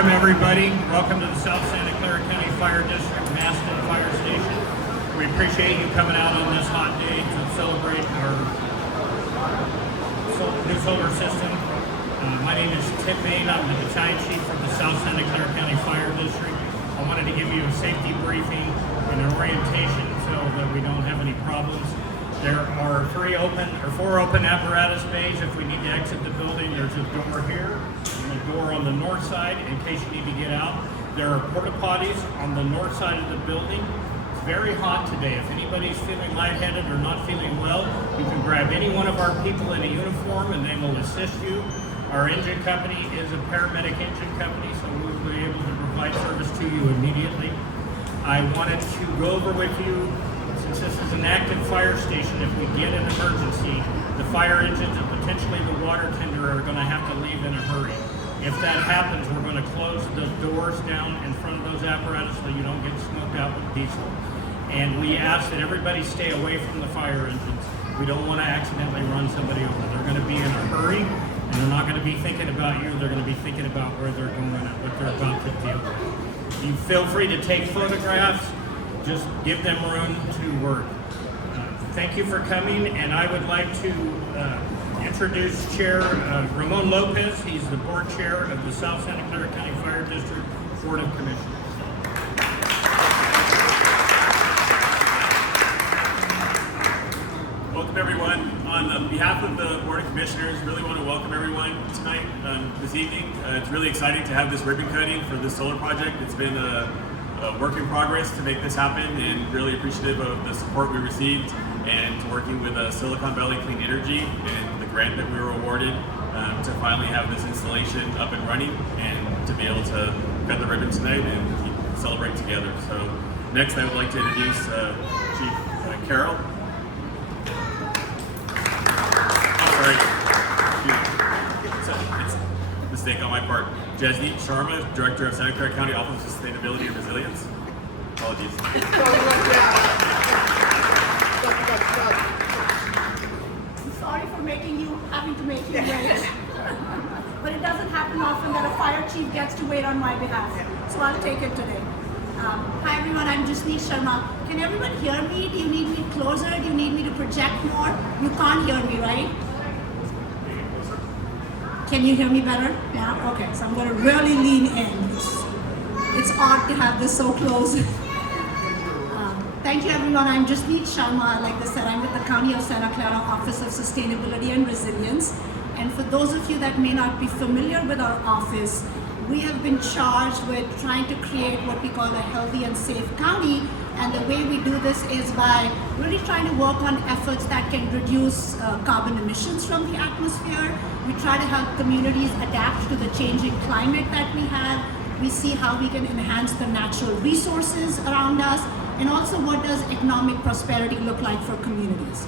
Welcome everybody. Welcome to the South Santa Clara County Fire District Masten Fire Station. We appreciate you coming out on this hot day to celebrate our new solar system. My name is Tim Main. I'm the battalion chief for the South Santa Clara County Fire District. I wanted to give you a safety briefing and an orientation so that we don't have any problems. There are four open apparatus bays. If we need to exit the building, there's a door here and a door on the north side in case you need to get out. There are porta potties on the north side of the building. It's very hot today. If anybody's feeling lightheaded or not feeling well, you can grab any one of our people in a uniform and they will assist you. Our engine company is a paramedic engine company, so we will be able to provide service to you immediately. I wanted to go over with you, since this is an active fire station, if we get an emergency, the fire engines and potentially the water tender are going to have to leave in a hurry. If that happens, we're going to close the doors down in front of those apparatus so you don't get smoked out with diesel. And we ask that everybody stay away from the fire engines. We don't want to accidentally run somebody over. They're going to be in a hurry, and they're not going to be thinking about you. They're going to be thinking about where they're going and what they're about to deal with. You feel free to take photographs. Just give them room to work. Thank you for coming, and I would like to introduce Chair Ramon Lopez. He's the board chair of the South Santa Clara County Fire District Board of Commissioners. Welcome everyone. On behalf of the Board of Commissioners, really want to welcome everyone tonight, this evening. It's really exciting to have this ribbon cutting for this solar project. It's been a work in progress to make this happen, and really appreciative of the support we received and working with Silicon Valley Clean Energy and the grant that we were awarded to finally have this installation up and running and to be able to cut the ribbon tonight and celebrate together. So next I would like to introduce Chief Carol. It's a mistake on my part. Jasdeep Sharma, Director of Santa Clara County Office of Sustainability and Resilience. Apologies. I'm sorry for having to make you wait. But it doesn't happen often that a fire chief gets to wait on my behalf. So I'll take it today. Hi everyone, I'm Jasdeep Sharma. Can everyone hear me? Do you need me closer? Do you need me to project more? You can't hear me, right? Can you hear me better? Yeah? Okay, so I'm going to really lean in. It's odd to have this so close. Thank you everyone. I'm Jasdeep Sharma. Like I said, I'm with the County of Santa Clara Office of Sustainability and Resilience. And for those of you that may not be familiar with our office, we have been charged with trying to create what we call a healthy and safe county. And the way we do this is by really trying to work on efforts that can reduce carbon emissions from the atmosphere. We try to help communities adapt to the changing climate that we have. We see how we can enhance the natural resources around us, and also what does economic prosperity look like for communities.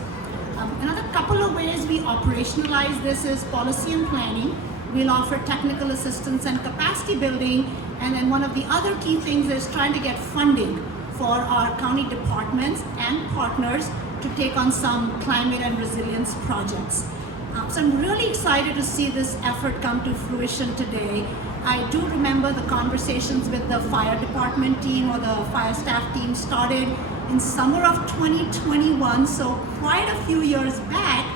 Another couple of ways we operationalize this is policy and planning. We'll offer technical assistance and capacity building, and then one of the other key things is trying to get funding for our county departments and partners to take on some climate and resilience projects. So I'm really excited to see this effort come to fruition today. I do remember the conversations with the fire department team or the fire staff team started in summer of 2021, so quite a few years back.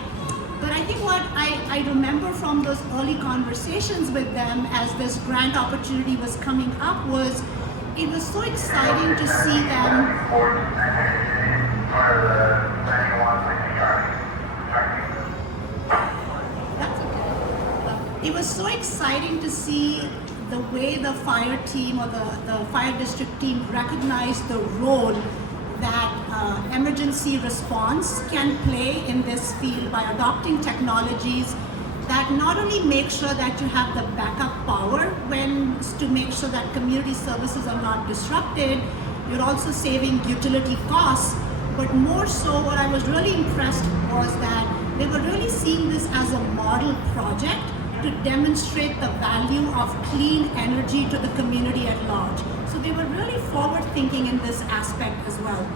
But I think what I remember from those early conversations with them as this grant opportunity was coming up was it was so exciting to see them. That's okay. It was so exciting to see the way the fire team or the fire district team recognized the role that emergency response can play in this field by adopting technologies that not only make sure that you have the backup power to make sure that community services are not disrupted, you're also saving utility costs, but more so what I was really impressed was that they were really seeing this as a model project to demonstrate the value of clean energy to the community at large. So they were really forward thinking in this aspect as well.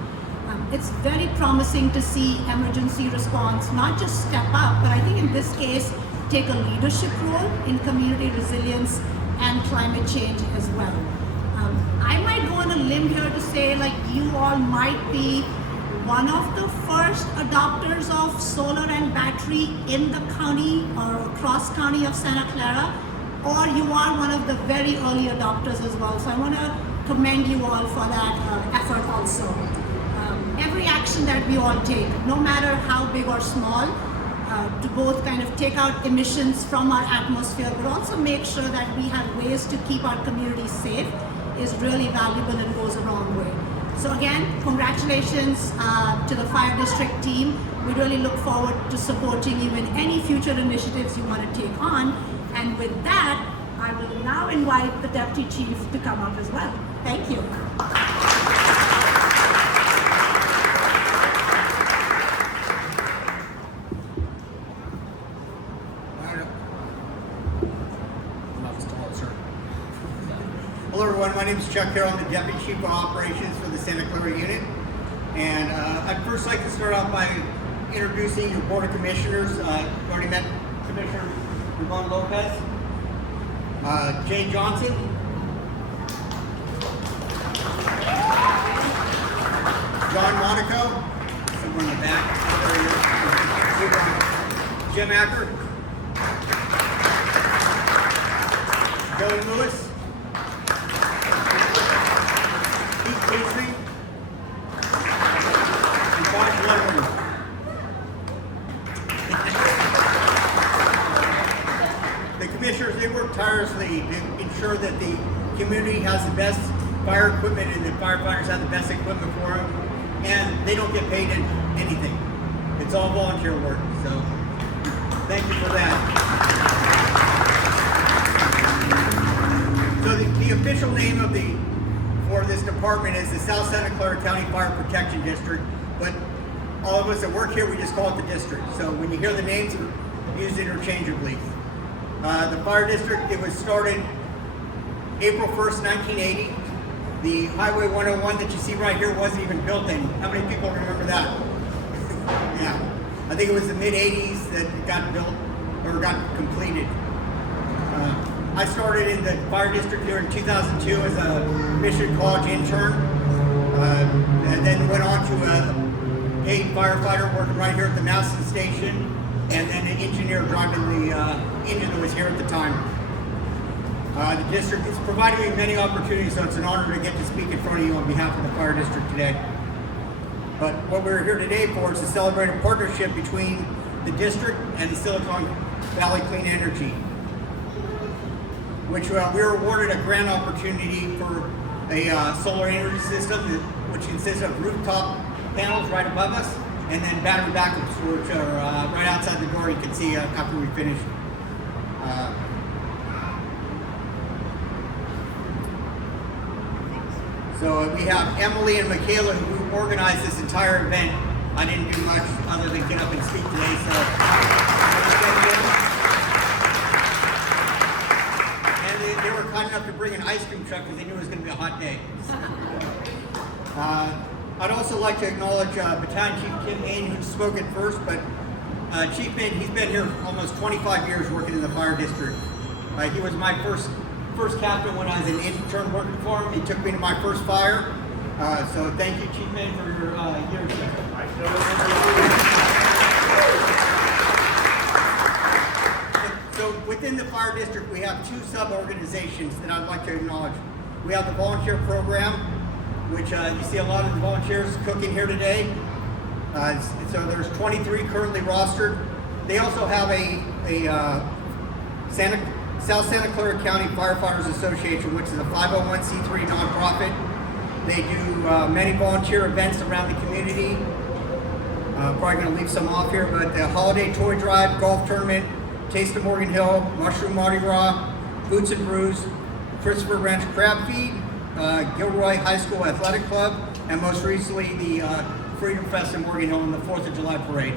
It's very promising to see emergency response not just step up, but I think in this case take a leadership role in community resilience and climate change as well. I might go on a limb here to say, like, you all might be one of the first adopters of solar and battery in the county or across county of Santa Clara, or you are one of the very early adopters as well. So I want to commend you all for that effort also. Every action that we all take, no matter how big or small, to both kind of take out emissions from our atmosphere, but also make sure that we have ways to keep our communities safe, is really valuable and goes a long way. So again, congratulations to the fire district team. We really look forward to supporting you in any future initiatives you want to take on. And with that, I will now invite the Deputy Chief to come up as well. Thank you. Hello everyone, my name is Chuck Carroll. I'm the Deputy Chief of Operations for the Santa Clara Unit. And I'd first like to start off by introducing your Board of Commissioners. You already met Commissioner Ramon Lopez, Jay Johnson, John Monaco, somewhere in the back, Jim Acker, Joey Lewis, the commissioners, they work tirelessly to ensure that the community has the best fire equipment and the firefighters have the best equipment for them, and they don't get paid anything. It's all volunteer work, so thank you for that. So the official name for this department is the South Santa Clara County Fire Protection District, but all of us that work here, we just call it the district. So when you hear the names, use interchangeably. The fire district, it was started April 1st, 1980. The Highway 101 that you see right here wasn't even built then. How many people remember that? Yeah. I think it was the mid-80s that it got built or got completed. I started in the fire district here in 2002 as a Michigan College intern, and then went on to a paid firefighter working right here at the Masten Station, and then an engineer driving the engine that was here at the time. The district is providing me many opportunities, so it's an honor to get to speak in front of you on behalf of the fire district today. But what we're here today for is to celebrate a partnership between the district and the Silicon Valley Clean Energy, which we were awarded a grant opportunity for a solar energy system which consists of rooftop panels right above us, and then battery backups, which are right outside the door. You can see after we finish. So we have Emily and Michaela who organized this entire event. I didn't do much other than get up and speak today, so. And they were kind enough to bring an ice cream truck because they knew it was going to be a hot day. I'd also like to acknowledge Battalion Chief Kim Hain, who spoke at first, but Chief Hain, he's been here almost 25 years working in the fire district. He was my first captain when I was an intern working for him. He took me to my first fire. So thank you, Chief Hain, for your leadership. So within the fire district, we have two sub-organizations that I'd like to acknowledge. We have the volunteer program, which you see a lot of the volunteers cooking here today. So there's 23 currently rostered. They also have a South Santa Clara County Firefighters Association, which is a 501c3 nonprofit. They do many volunteer events around the community. Probably going to leave some off here, but the Holiday Toy Drive, Golf Tournament, Taste of Morgan Hill, Mushroom Mardi Gras, Boots and Brews, Christopher Ranch Crab Feed, Gilroy High School Athletic Club, and most recently the Freedom Fest in Morgan Hill and the 4th of July Parade.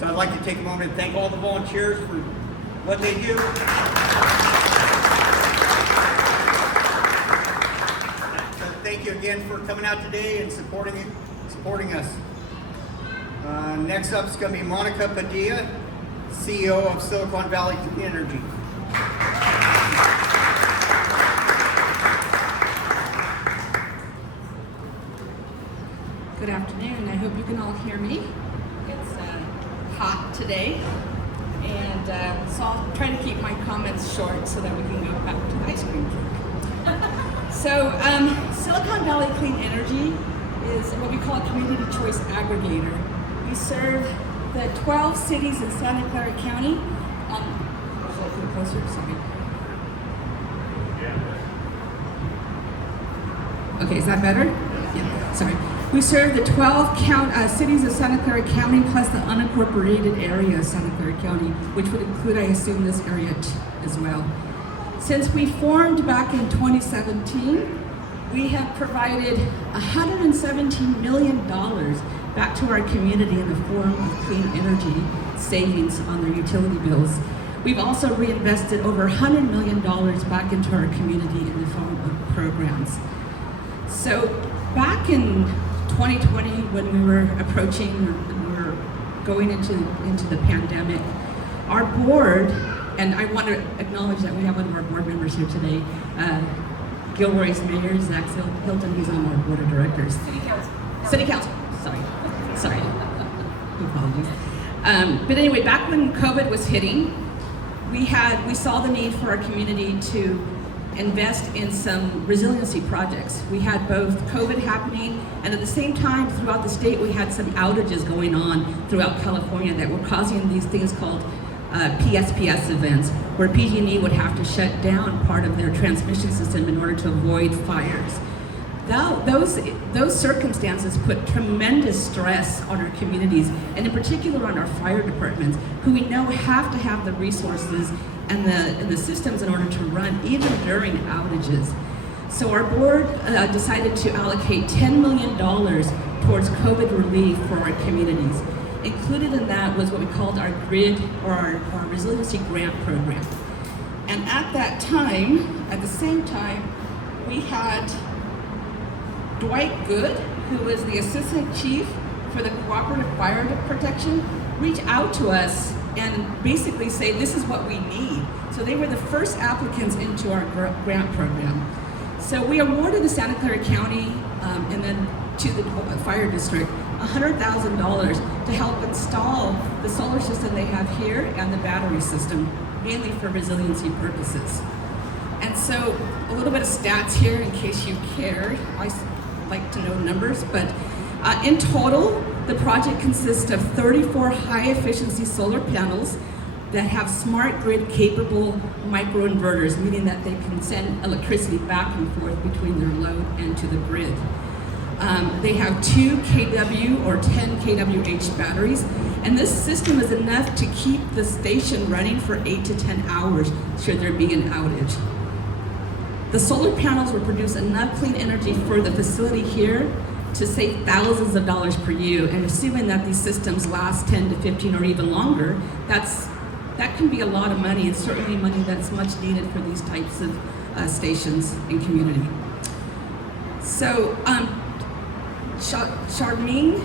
So I'd like to take a moment and thank all the volunteers for what they do. So thank you again for coming out today and supporting us. Next up is going to be Monica Padilla, CEO of Silicon Valley Clean Energy. good afternoon. I hope you can all hear me. It's hot today, and so I'll try to keep my comments short so that we can go back to the ice cream truck. So Silicon Valley Clean Energy is what we call a community choice aggregator. We serve the 12 cities in Santa Clara County. Should I put it closer? Sorry. Okay, is that better? Yeah, sorry. We serve the 12 cities of Santa Clara County plus the unincorporated area of Santa Clara County, which would include, I assume, this area as well. Since we formed back in 2017, we have provided $117 million back to our community in the form of clean energy savings on their utility bills. We've also reinvested over $100 million back into our community in the form of programs. So back in 2020, when we were approaching, we were going into the pandemic, our board, and I want to acknowledge that we have one of our board members here today, Gilroy's mayor, Zach Hilton, he's on our board of directors. City Council, sorry. Apologies. But anyway, back when COVID was hitting, we saw the need for our community to invest in some resiliency projects. We had both COVID happening, and at the same time throughout the state we had some outages going on throughout California that were causing these things called PSPS events, where PG&E would have to shut down part of their transmission system in order to avoid fires. Now, those circumstances put tremendous stress on our communities, and in particular on our fire departments, who we know have to have the resources and the systems in order to run even during outages. So our board decided to allocate $10 million towards COVID relief for our communities. Included in that was what we called our grid, or our resiliency grant program. And at that time, at the same time, we had Dwight Good, who was the assistant chief for the cooperative fire protection, reach out to us and basically say, this is what we need. So they were the first applicants into our grant program. So we awarded the Santa Clara County and then to the fire district $100,000 to help install the solar system they have here and the battery system, mainly for resiliency purposes. And so a little bit of stats here in case you care. I like to know numbers, but in total, the project consists of 34 high-efficiency solar panels that have smart grid-capable microinverters, meaning that they can send electricity back and forth between their load and to the grid. They have 2 kW or 10 kWh batteries, and this system is enough to keep the station running for 8 to 10 hours should there be an outage. The solar panels will produce enough clean energy for the facility here to save thousands of dollars per year, and assuming that these systems last 10 to 15 or even longer, that can be a lot of money, and certainly money that's much needed for these types of stations and community. So Jasmine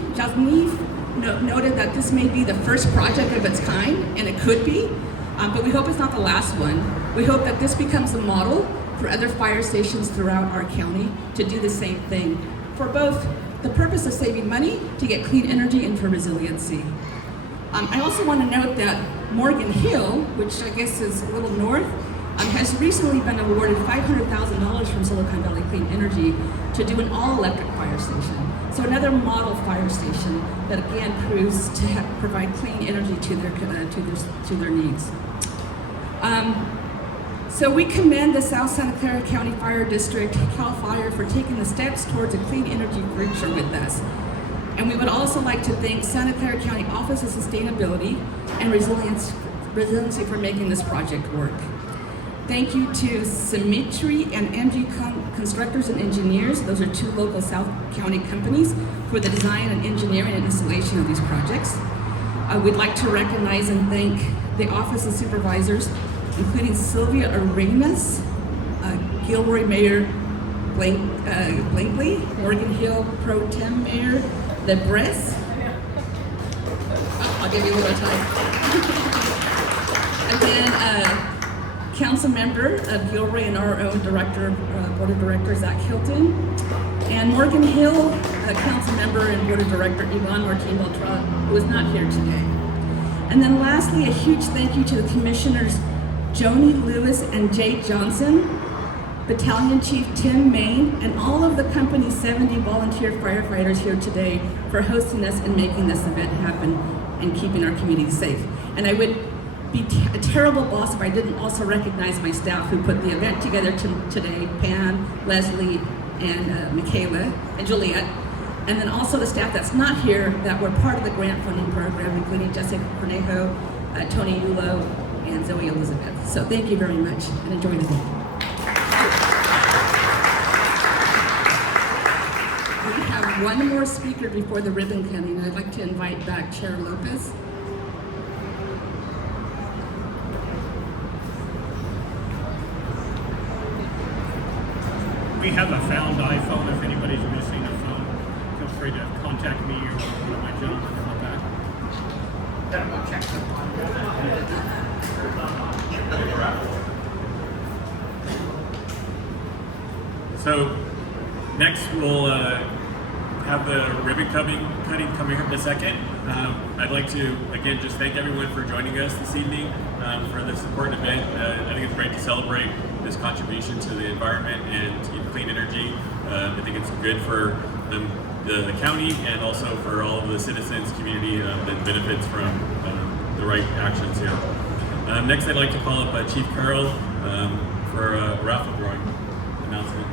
noted that this may be the first project of its kind, and it could be, but we hope it's not the last one. We hope that this becomes a model for other fire stations throughout our county to do the same thing, for both the purpose of saving money, to get clean energy, and for resiliency. I also want to note that Morgan Hill, which I guess is a little north, has recently been awarded $500,000 from Silicon Valley Clean Energy to do an all-electric fire station. So another model fire station that again proves to provide clean energy to their needs. So we commend the South Santa Clara County Fire District, CalFire, for taking the steps towards a clean energy future with us. And we would also like to thank Santa Clara County Office of Sustainability and Resiliency for making this project work. Thank you to Symmetry and MG Constructors and Engineers, those are 2 local South County companies, for the design and engineering and installation of these projects. We'd like to recognize and thank the Office of Supervisors, including Sylvia Arenas, Gilroy Mayor Blankley, Morgan Hill Pro Tem Mayor Lebres. I'll give you a little time. And then council member of Gilroy and our own board of directors, Zach Hilton, and Morgan Hill, a council member and board of director, Yvonne Martin Beltra, who is not here today. And then lastly, a huge thank you to the commissioners, Joni Lewis and Jay Johnson, Battalion Chief Tim Main, and all of the company's 70 volunteer firefighters here today for hosting us and making this event happen and keeping our community safe. And I would be a terrible boss if I didn't also recognize my staff who put the event together today, Pam, Leslie, and Michaela, and Juliet. And then also the staff that's not here that were part of the grant funding program, including Jessica Cornejo, Tony Yulo, and Zoe Elizabeth. So thank you very much and enjoy the day. We have one more speaker before the ribbon cutting. I'd like to invite back Chair Lopez. We have a found iPhone. If anybody's missing a phone, feel free to contact me or one of my gentlemen in the back. Then we'll check the one. So next we'll have the ribbon cutting coming up in a second. I'd like to again just thank everyone for joining us this evening for this important event. I think it's great to celebrate this contribution to the environment and clean energy. I think it's good for the county and also for all of the citizens, community that benefits from the right actions here. Next, I'd like to call up Chief Carroll for a raffle drawing announcement.